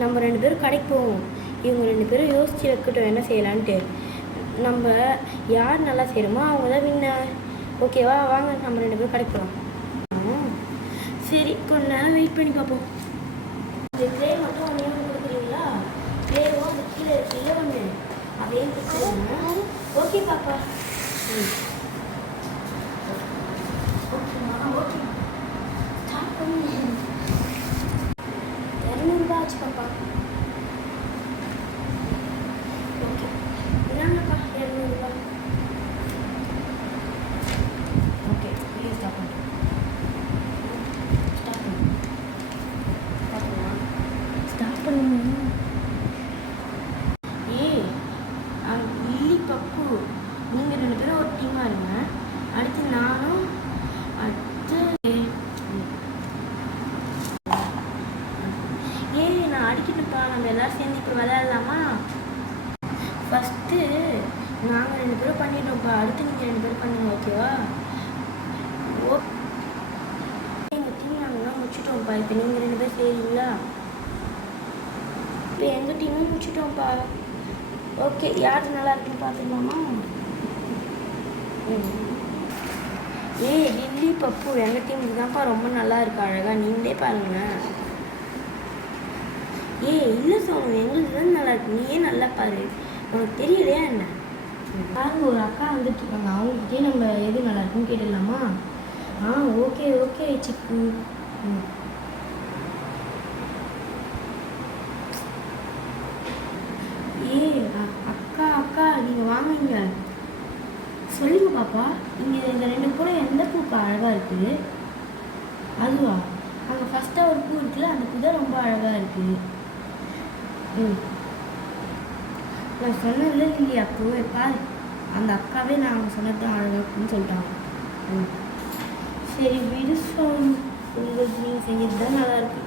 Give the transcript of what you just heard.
நம்ம 2 பேரும் கடைக்கு போவோம். இவங்க 2 பேரும் யோசிச்சு வைக்கட்டும் என்ன செய்யலான்ட்டு. நம்ம யார் நல்லா செய்கிறோமோ அவங்க தான் வின்னர். ஓகேவா? வாங்க நம்ம 2 பேரும் கடைக்கு போகலாம். சரி, கொஞ்ச நேரம் வெயிட் பண்ணி பார்ப்போம். இந்த ட்ரே மட்டும் ஒன்றே ஒன்று கொடுக்குறீங்களா? ட்ரேவோ அந்த கீழே இருக்குல்ல ஒன்று, அதையும் கொடுத்துருங்க. ஓகே பாப்பா. ஓகேம்மா, ஓகே. ஸ்டார்ட் பண்ணி 200 ஆச்சு பாப்பா. ஓகே, என்னங்கப்பா 200. ஓகே, ப்ளீஸ் ஸ்டார்ட் பண்ணுறேன். ஸ்டார்ட் பண்ணுங்க. இல்லி பப்பு, நீங்கள் 2 பேரும் ஒரு டீமாக இருங்க. அடுத்து நானும் நான் அடிக்கணுப்பா. நம்ம எல்லோரும் சேர்ந்து இப்போ விளையாடலாமா? ஃபஸ்ட்டு நாங்கள் 2 பேரும் பண்ணிடுறோம்ப்பா. அடுத்து நீங்கள் 2 பேரும் பண்ணுங்க. ஓகேவா? ஓகே, எங்கள் டீம் நாங்கள்லாம் முடிச்சிட்டோம்ப்பா. இப்போ நீங்கள் 2 பேர் செய்கிறீங்களா? இப்போ எங்கள் டீமும் முடிச்சிட்டோம்ப்பா. ஓகே, யார் நல்லா இருக்குன்னு பார்த்துக்கலாமா? லில்லி பப்பு, எங்கள் டீமுக்கு தான்ப்பா ரொம்ப நல்லா இருக்கு. அழகாக நீங்களே பாருங்களேன். இல்லை சோனு, எங்களுக்கு தான் நல்லா இருக்கு. நீயே நல்லா பாரு. உனக்கு தெரியலையா என்ன? பாருங்க, ஒரு அக்கா வந்துட்டு இருக்காங்க. அவங்ககிட்டே நம்ம எது நல்லா இருக்குன்னு கேட்டுடலாமா? ஓகே ஓகே சிக்கு. அக்கா அக்கா, நீங்கள் வாங்க இங்க. சொல்லுங்க பாப்பா, இங்கே இந்த 2 பூல எந்த பூப்பா அழகாக இருக்குது? அதுவா? அங்கே ஃபஸ்ட்டாக ஒரு பூ இருக்குல்ல, அந்த பூ தான் ரொம்ப அழகாக இருக்குது. நான் சொன்னதில்ல இல்லையா பூவை பாரு. அந்த அக்காவே நாங்கள் சொன்னது தான் அழகாக இருக்குன்னு சொல்லிட்டாங்க. சரி விடு சோனு, உங்களுக்கு நீங்கள் செஞ்சது தான் நல்லாயிருக்கு.